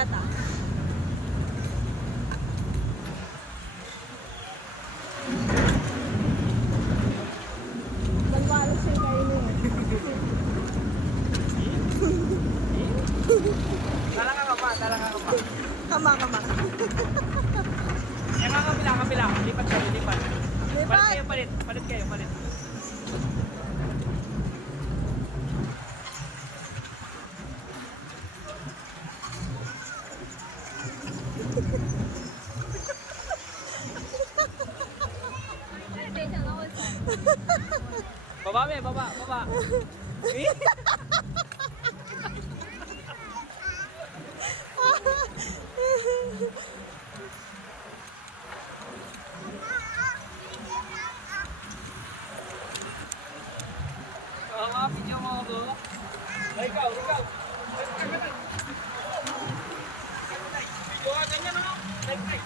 halata. Nagwalo siya kainin. Talanga ka pa. Kama. Yan nga kapila. Lipat kayo. Lipat. Palit kayo. Baba. Video mo ako. Ay, ikaw. Video ka ganyan ako. Like.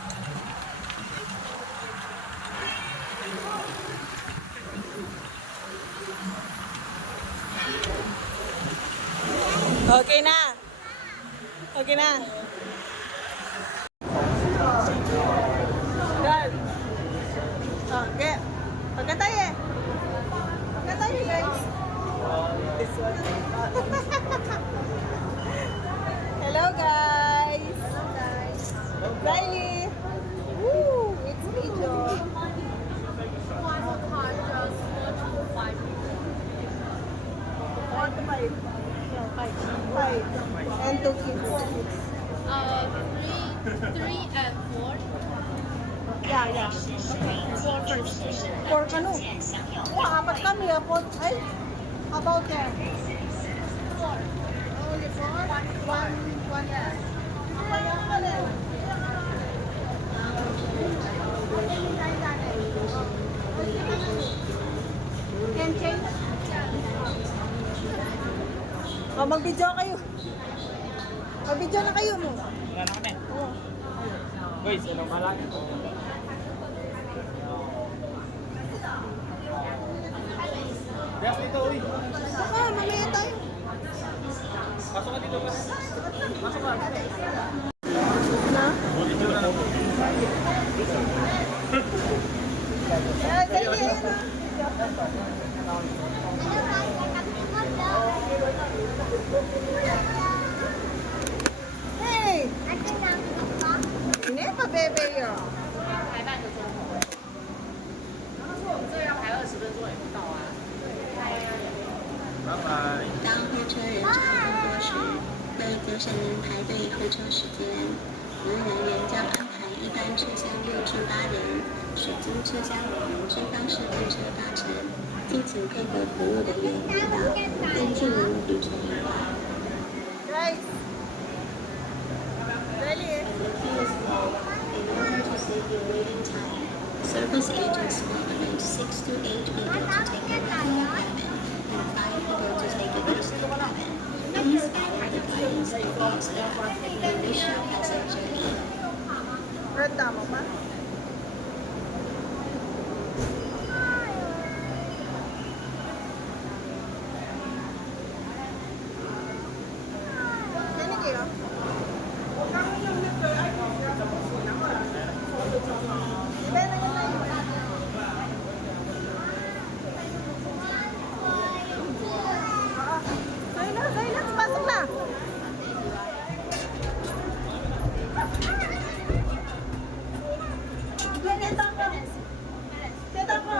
Okay na. Dad. Okay. Pagkatay guys. Hello guys. Riley. Woo, it's me, Joe. Five. And 2 kids. Three and four. Yeah. Four first. 4 ka no? Apat kami. Ay, about there. Four. Only four? One. Kaya ka na. Can change? Mag-video kayo. Mag-video na kayo mo. Wala na kami. Oo. Guys, anong malaga? Gas dito, uy. Saka, mamaya tayo. Pasok ka dito. Pasok ka. Na? Video na lang. Dali. Hey! Hindi pa, bebe yun. 拜拜。当候车人潮更多时，为节省排队候车时间，服务人员将安排一班车厢6至8人，水晶车厢与直方式列车搭乘，敬请配合服务人员引导，愿祝您旅程愉快。 Guys! Dali. In order to save your waiting time, service agents will arrange 6 to 8 people to take a regular cabin and 5 people to take a basic cabin. Please follow the guidance of the expert and wish you a pleasant journey. Red tama pa? Sino kayo? Silence, pasok na! Teta ko!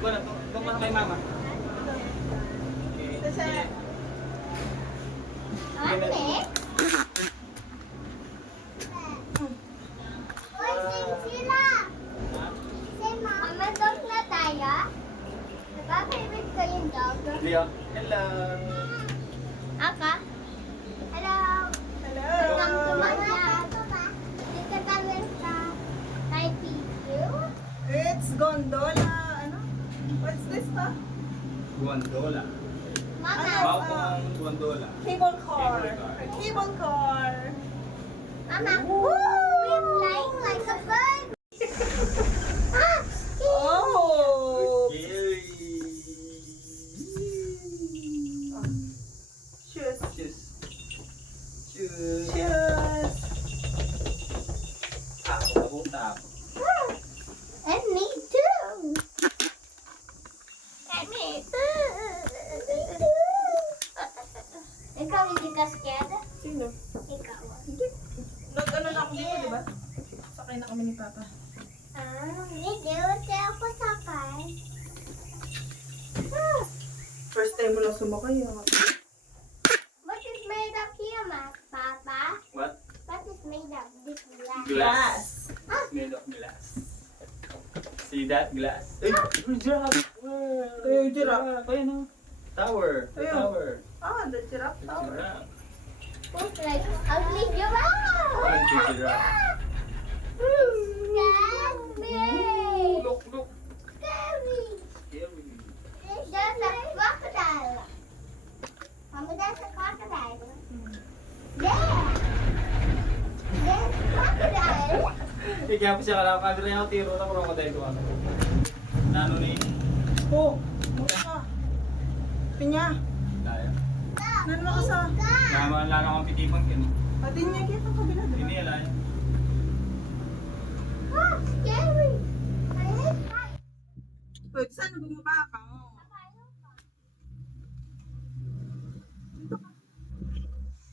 Wala, kung pa kay mama. Kasi, Mamadog na tayo? Diba favorite ko yung dog? Leo. Hello. Aka? Hello! hello! Welcome to my vlog. Dito kami sa Taipei. It's gondola. Ano? What's this pa? Guandola. Mama! Bawang guandola. Cable car. Cable car. Cable car. Mama! Woo! We're flying like a bird! Ah! Oh! Scary. Shoes. Cheers. Cheers! Cheers! Tapos. And me too. And me too. Ikaw hindi ka scared? Sino? Ikaw. Nag-ano na ako dito, di ba? Sakay na kami ni Papa. Hindi. Wala ako sakay. First time mo lang sumakay. Ah. What is made of here, Papa? What? What is made of this glass? Glass. It's made of glass. See that glass? Ay, giraffe! Ay, giraffe. Ayan o. Tower. The Ayun. tower. Ah, the giraffe The tower. giraffe. Looks like ugly giraffe. Ugly giraffe. Scary. Look. Scary. Scary. There's a crocodile. Mama, there's a crocodile. There. There's a crocodile. Kaya po siya kalakagre ako tiro na kurang katay ko. Nano ni? Oh, muna ka. Pinya. Kaya. Nan mo ka sa... Naman lang akong pitipang kin. Pati niya kita kabila, di ba? Ini ala. Oh, scary. I hate heights. Pwede saan bumaba ka? Oh.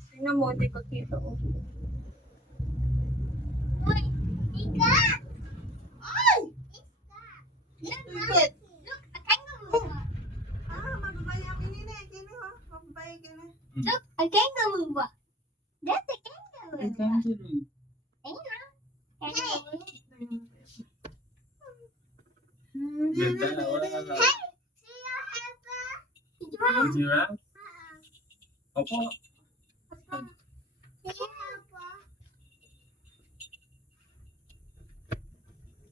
Tingnan mo, hindi ko kita. Oh. Uy, Ika! Ay! Ika! Look, Look, a kangaroo. ah, mababaya ang inina. Kini ha, mababaya kini. Look, a kangaroo. That's a kangaroo. Ayun na. Kangaroo. Ganda na, wala ka Hey, see your helper? Giraffe. Giraffe? Opo. See your helper?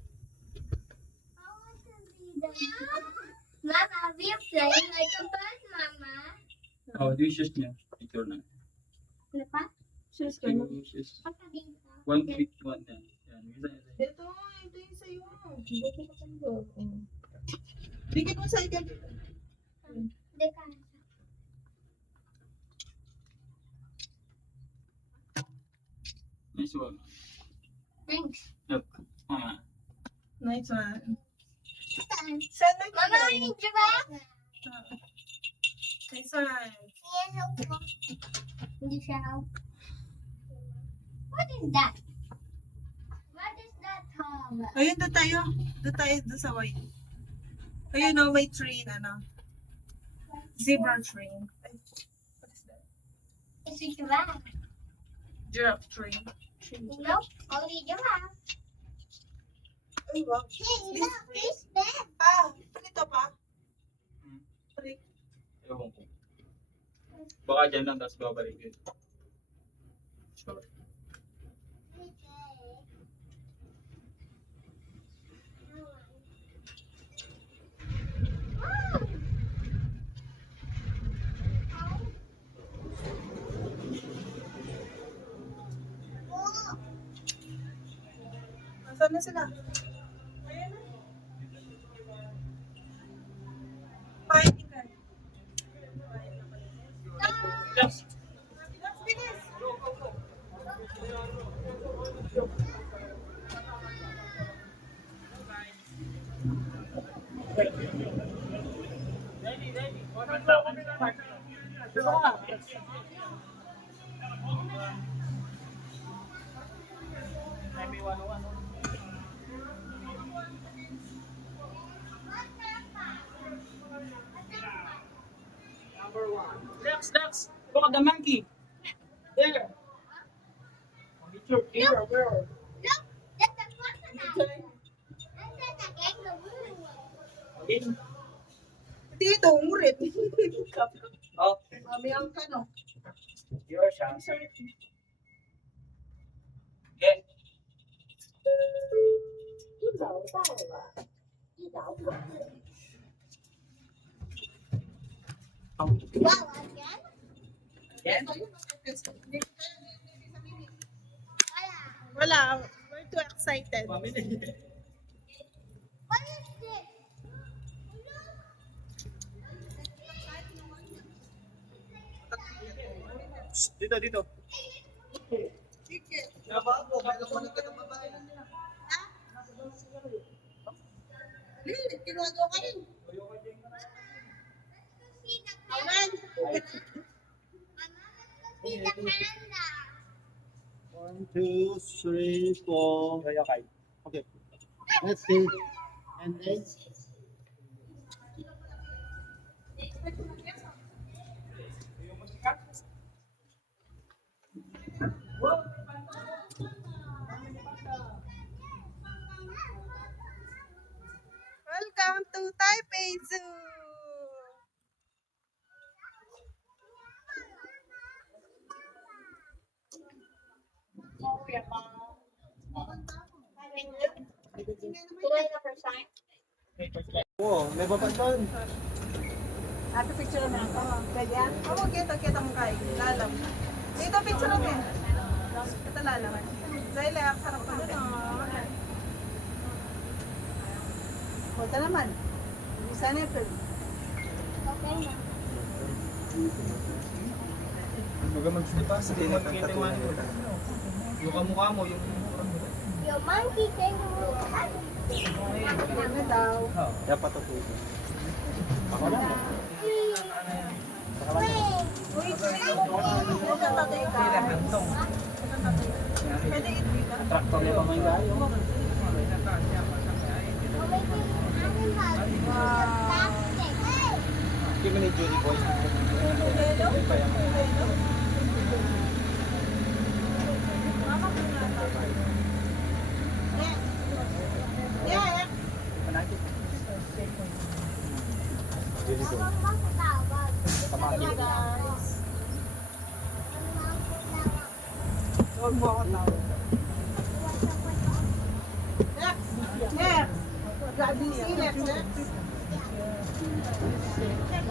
I want to be the Mama, we're flying like a bird, Mama. Oh, yung shoes niya. Picture na. Ano pa? Shoes ka na. Yung shoes. Pagka dito. One quick one yan. Yan. Isa. Ito yung sa'yo. Buti ka sa loob. Bigyan mo sa ikan. Deka. Nice one. Thanks. Look. Mama. Nice one. Saan? Saan na Mama, I need giraffe. Nice one. Siya help ko. Hindi siya help. What is that? What is that, Tom? Ayun, doon tayo. Doon tayo doon sa white. Ayun o, may train, ano. Zebra train. Ay, what is that? It's a giraffe. Giraffe train. Nope, only giraffe. Ay, wow. Hey, look, this bed. Ah, ito pa. Balik. Ewan ko. Baka dyan lang, tapos babalik yun. Sure. Nasaan na sila? Ayan na. Pahingi ka. Yes. Bilis! Lex, look at the monkey. There. Picture here, where? Look, that's a crocodile. That's a kangaroo. In. Dito, umurit. Oh, Mami ang kano. your chance. Okay. Wow, again? Again? Wala. We're too excited. What is this? Dito. Kinuha ko kayo. Ayan. See the panda. 1, 2, 3, 4. Okay. Let's see. And then. Welcome to Taipei Zoo. Oh, may baba doon. Ate, picture na ako. Pwede yan? Oo, kita mo kayo. Lalam. Dito, picture natin. Ito lalaman. Zayla, sarap pa rin. Punta naman. Isa na ito. Okay na. Huwag magsilipa. Sige, magkitiwan. Yung kamukha mo, yung... Your monkey kangaroo. Ano daw? Dapat ito. Ako lang. Wait. Uy, ito tatay ka. Pwede ito. Traktor niya pa may gayo. Oh, wait. Animal. Plastic. Hindi mo ni Judy Boy. Yeah. Judy Boy. Tawag. Pamangkin. Huwag mo ako tawag. Next. Next. Busy. Next.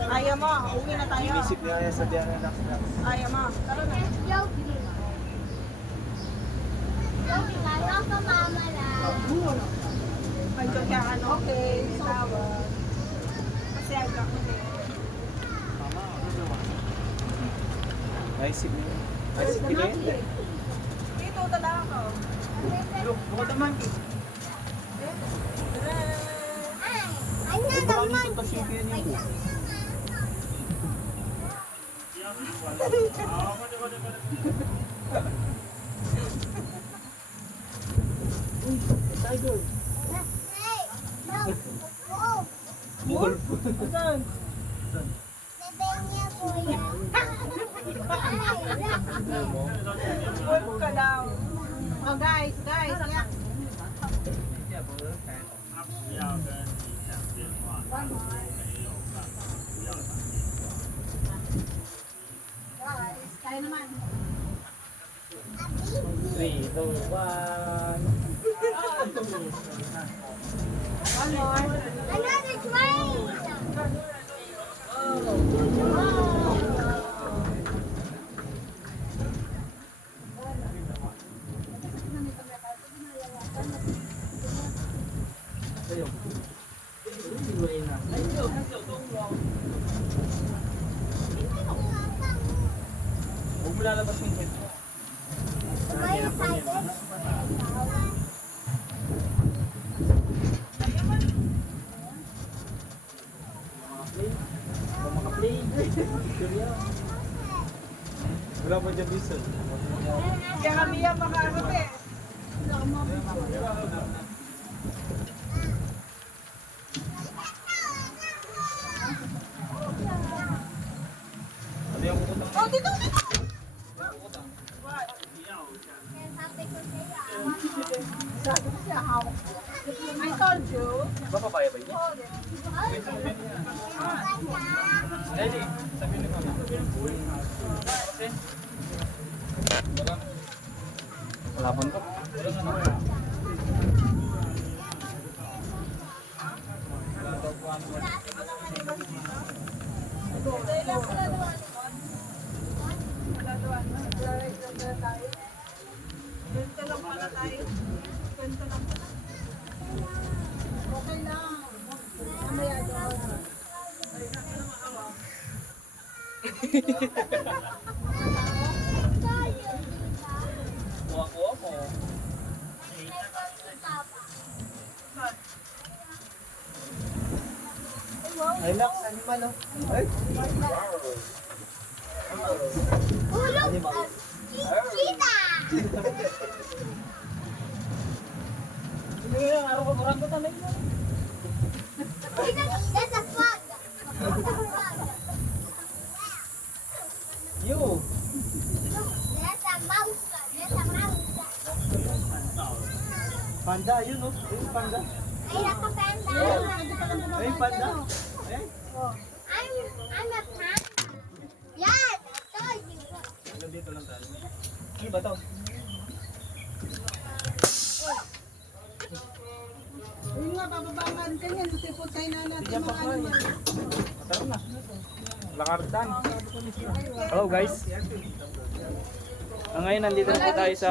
Ayaw mo. Uwi na tayo. Inisip niya sa diyan na next. Ayaw mo. Tara na. Joking. Joking lang. Ako mama lang. May joke ka ano. Okay. Tawag. Kasi aga ko din. Naisip niya. Naisip niya yun. Dito talaga ako. Look, bukod naman. Ay, Parang yung pasipin niya. Tiger. Hey, no. Oh, Wolf. Saan? bebe niya po yan. Wolf ka daw. Oh guys. Yeah. Guys, tayo naman. 3, 2, 1. One more. Another train. Huwag mo lalabas yung head mo. May tiger. Wala pa dyan bisa. Kaya kami yan makakarap eh. Ano yung pupunta? Oh, dito! Sabi ko sa'yo, Sabi ko siya, hawak. I told you. Ba papaya ba yun? Oh, di. Nelly, sabi ni mama. Kasi? Laban ko. Dahil pala doon. Pala doon. Kwento lang pala tayo. Kwento lang pala. Okay lang. Mamaya doon. Kuha-kuha mo. Malo. Ay! Oh, look! Cheetah! Hindi nga, araw ko parang ko tanay mo. That's a frog! That's a frog! Yo! That's a mouse! That's a mouse! Panda, yun oh. Ayun, panda. Ay, ako panda! Ayun, panda. Ayun. I'm a panda! Yes! I told you! Hanggang dito lang tayo. Ano ba to? Ayun nga, bababangan ka niyan. Sipot kayo na natin Diyan pa mga po. ano yan. Tara na. Lakartan. Hello guys. Ngayon nandito na po tayo sa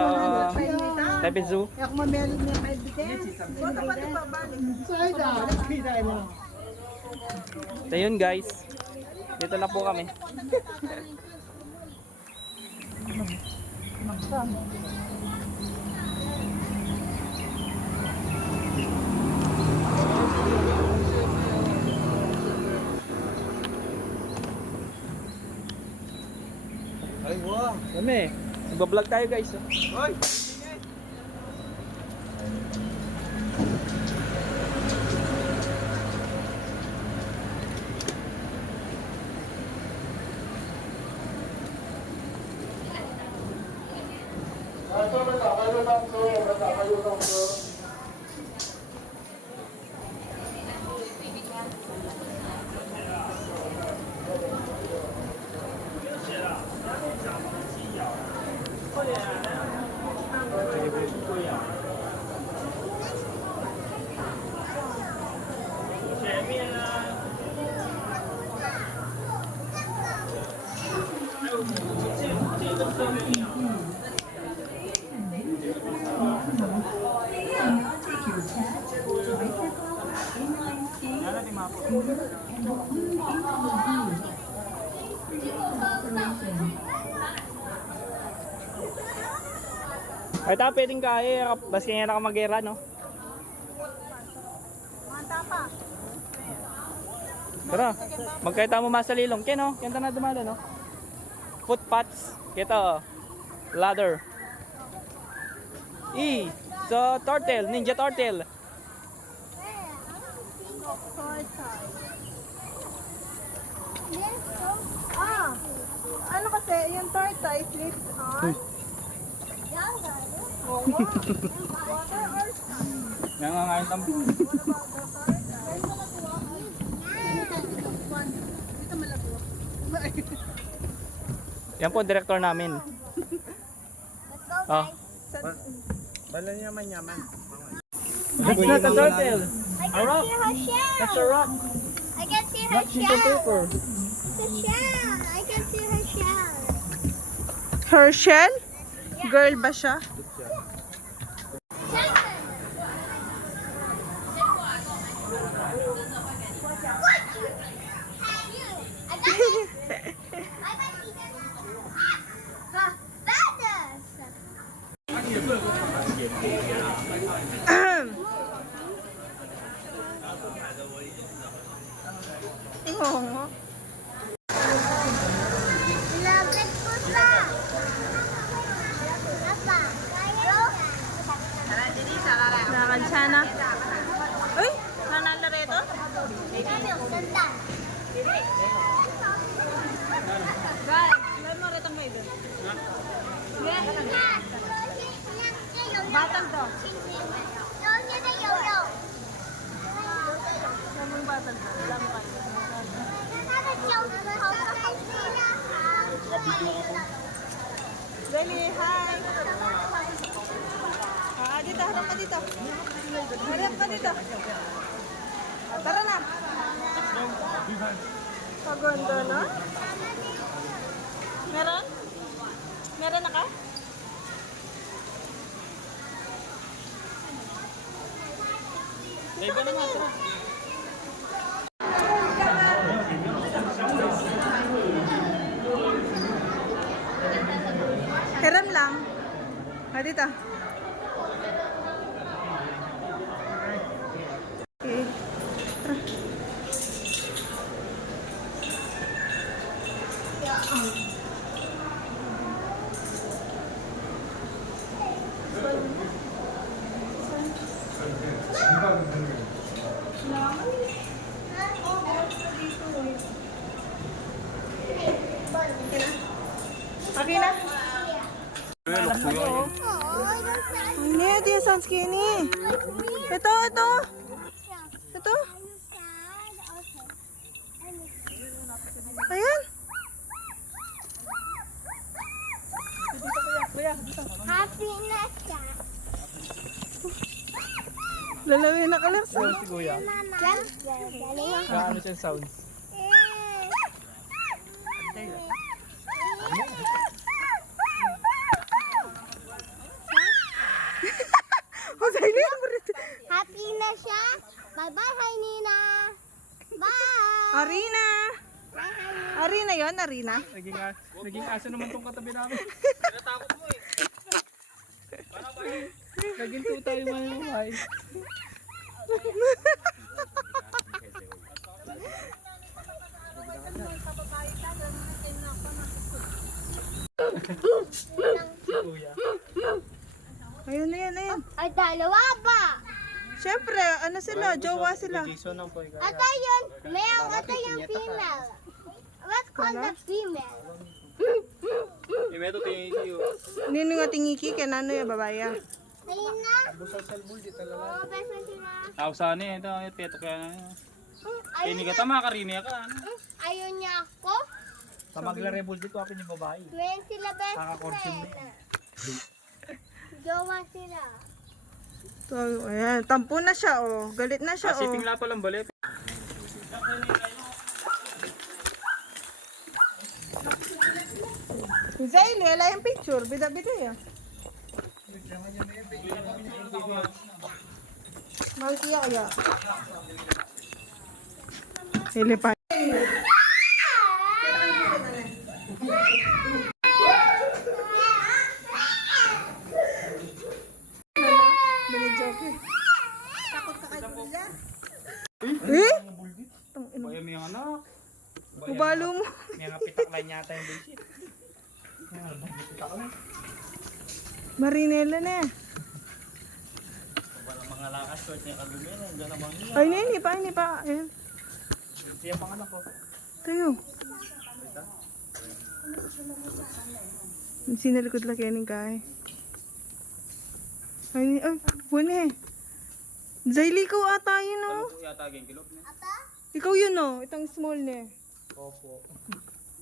Taipei Zoo. Ako mamelit niya kay Bites. Bota pati pa balik. Sayda. So yun guys. Dito na po kami. Ay, wow. Kami. Nagbablog tayo guys. Oh. Hoy! Ay ta pwedeng kaya. Bas kanya nakamagera no. Mga tapa. Tara. Magkita mo masalilong. Ken no. Kenta na dumala no. Footpaths. Kita. Ladder. E. So turtle. Ninja turtle. Ah! Ano kasi, yung tortoise lives on? Water or Nangangain tamping. dito malabo. Yan po director namin. Oh. Bala yaman yaman. That's not a turtle. I A rock. can see her That's a shell! rock. I can see her Not piece of shell! paper. The shell! I can see her shell! Herschel? Girl ba siya? Oo nga. Lakad siya na. Uy! Nanala rito? Guys, lahat mo rito may doon. Batang to. Anong batang to? Alam mo kayo. Dali, hi! Dito, harap ka dito. Harap ka dito. Tara na. Paganda na. Meron? Meron na ka? May iba naman. Tara. Hiram lang. Dito. Okay. Kuya, Oh, I don't say. Hindi, ito yung sound skinny. Ito. Ito. Are you sad? Okay. Ayan. Happy na siya. Lalawin na kalas. Si Kuya. Mama. Galing ako. Kaano siya sounds? Oh, Zayle. Happy na siya. Bye-bye, hi Nina. Bye. Arina. Arina yon, Arina. Naging aso naman tong katabi namin. Naging tuta yung mga buhay. Kuya. Ayun na yan, ayun. Ay, dalawa ba? Siyempre, ano sila? Jowa sila. Ito yun. Ito yung female. Let's call the female. Imeto tingin iyo. Nino nga tingiki, kanano yung babaya. Nina. Oh, best friend sila. Tao sana eh. Ito, peto kaya na. Ayun Kini ka tama, karinig ka. Ayaw niya ako. Sa magla-rebel dito, akin yung babae. Ngayon sila best Kaka-consume friend. Jowa sila. So, ayan. Tampo na siya, oh. Galit na siya, Kasi oh. tingla pa lang balik. Zayle, wala yung picture. Bida-bida yan. Mahal siya kaya. Hilipan. Eh? Baya may anak. Ubalo mo. May nga pitaklan yata yung bullshit. Marinela na. Walang mga lakas, short niya kadumi. Nandiyan na bang niya. Ay, hindi pa. Ayan. Siya pang anak ko. Tayo. Sinalikod lang kayo ng kay. Ay, wala eh. Zayle, ikaw ata yun, oh. Yata aging kilop niya. Ikaw yun, oh. Itong small na. Opo.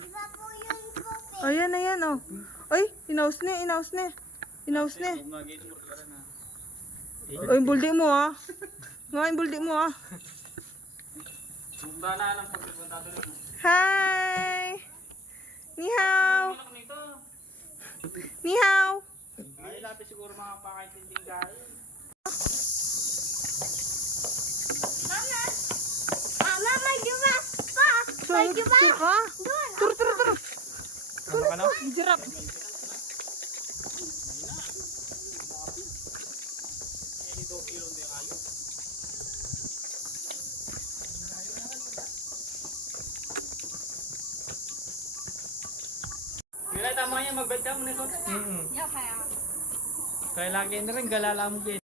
Di ba po yung puppy? Ayan, oh. Ay, inaus na. Kung naging mur ka rin ha. Ay, yung buldi mo, ah. Nga, yung buldi mo, ah. Mukha na ng pagpunta doon. Hi! Ni hao! Anak nito. Ni hao! Ay, lapit siguro mga pakaintinding gaya. Mama, may giraffe pa. So, picture ka? Doon. Turo. Ano ka na? Giraffe. Nila tama yan, magbed ka muna ito. Kaya lagi na rin galala mo din.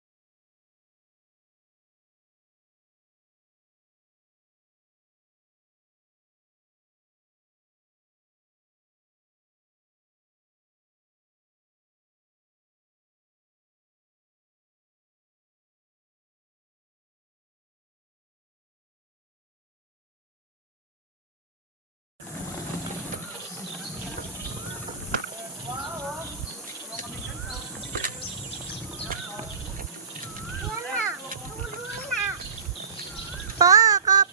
Yan na. Tulo na.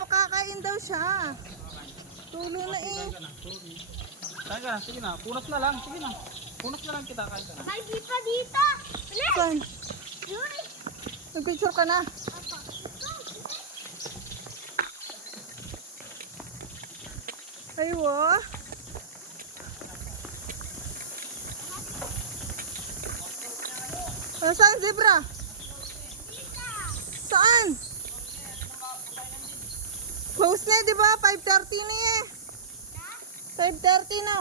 Pakakain daw siya. Tulo na eh. Kain ka na, sige na. Punas na lang, sige na. Punas na lang kita, kain ka na. May pa dito. Bilis. Saan? Yun. Nagpicture ka na. Aywa. Saan zebra? Saan? Close na, di ba? 5:30 na eh. 5:30 na.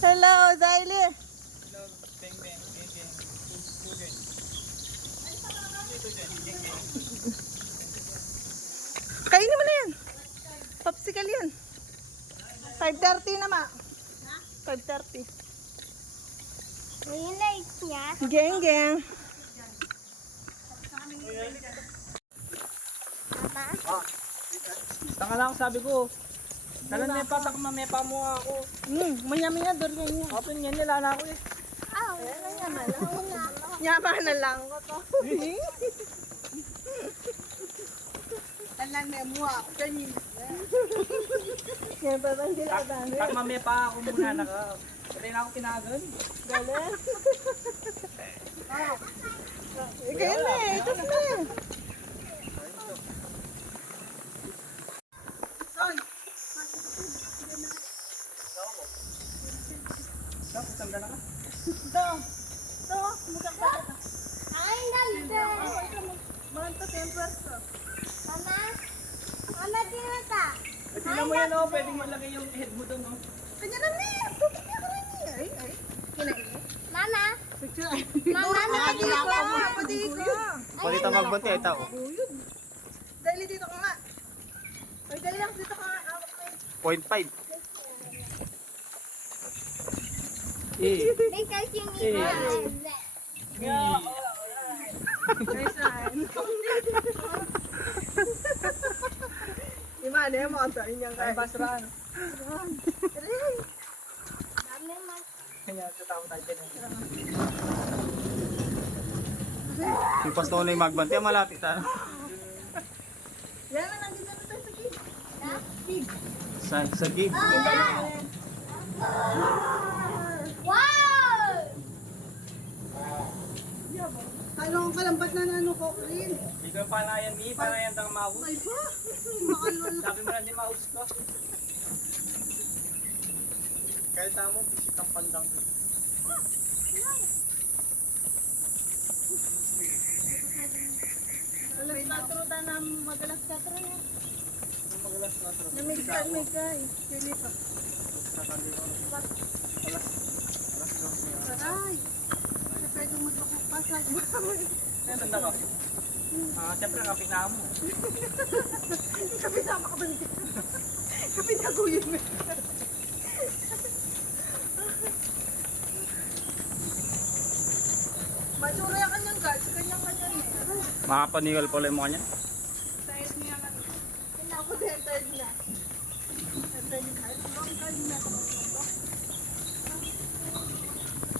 Hello, Zayle. Kainin mo na yan. Popsicle 5:30 na, ma. 5:30. Yung light niya. Geng, geng. Papa? Taka lang sabi ko. Talan mepa, taka mamepa mo ako. Manya-manya, durian niya. Open yan nila na ako eh. Yaman na lang ko to. Talan na mo ako. Ganyan. Yan pa ba sila dami? Taka mamepa ako muna. Patay na ako kinagan. Galing. Ikaw na eh. Ito na. Tanda na ka? Ito. Ito. Mukha ka. Ay, nandito. Manto temper to. Mama? Mama, dito ka. Tingnan mo yan oh. Pwedeng malagay yung head mo doon oh. Kanya na niya. Tubig niya ka rin niya. Ay. Kinain. Mama? Picture. Mama, nakadito ka. Ako dito. Palita magbante ay tao. Dali dito ka nga. Ay, dali lang dito ka nga. Awak na yun. 0.5. Eh. Because you need Yeah. Nice one. Imana yung mga tayo niyang Ay kain. basran. Mami, mag... Kanya sa tao tayo din. Yung pasto na yung magbante, malapit ha. Yan na, nandito na tayo sa gate. Sa gig. Wow! Ano ang kalambat na nano ko rin? Hindi ko panayan ni, panayan tang mouse. Ay ba? Makalol. Sabi mo lang di mouse ko. Kahit tamo, bisit ang pandang ko. Alas 4 ta na madalas 4 niya. Magalas na tro. Namigkay, migkay. Kili pa. Sa kanila. Alas 2 niya. Aray. Sa pwede mo pasag. Kaya tanda ka. Siyempre kapit na mo. Kapit sama ka ba nito? Kapit na guyod mo. Matsura yung kanyang guys. Kanyang-kanyang eh. Makapanigal pala yung mga niya. Tired niya lang. Ako din, tired na. Tired na. Long time na.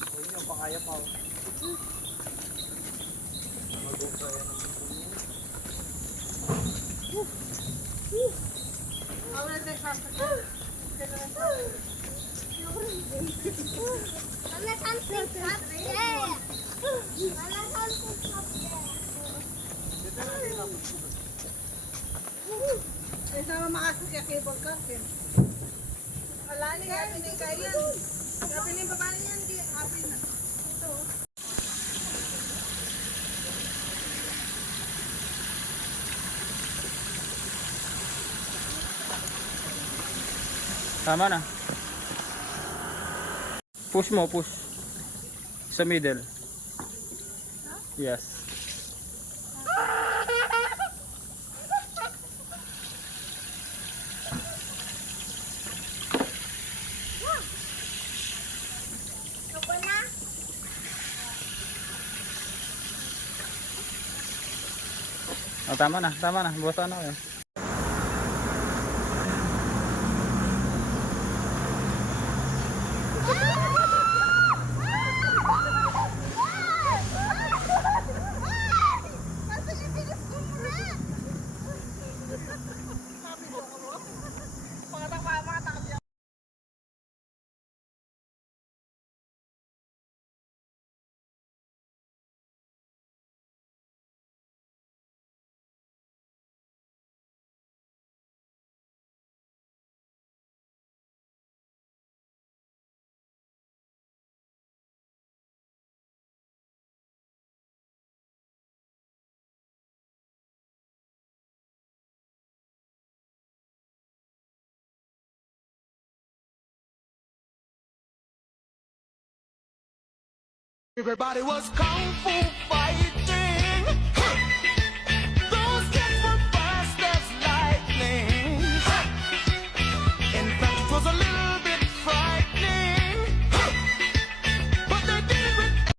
Huwag niyo, pakaya pa ako. Wala tayo sasakit. Mama, something's up there. Mama, something's up there. Ay, sama makasok yung cable car. Wala na yan. Happy na yung kaya yan. Happy na yung baba na yan. Happy na. Ito. Tama na. Push mo, push. Sa middle. Yes. Ako na. Oh, tama na, tama na. Buwasan na yun. Everybody was kung fu fighting.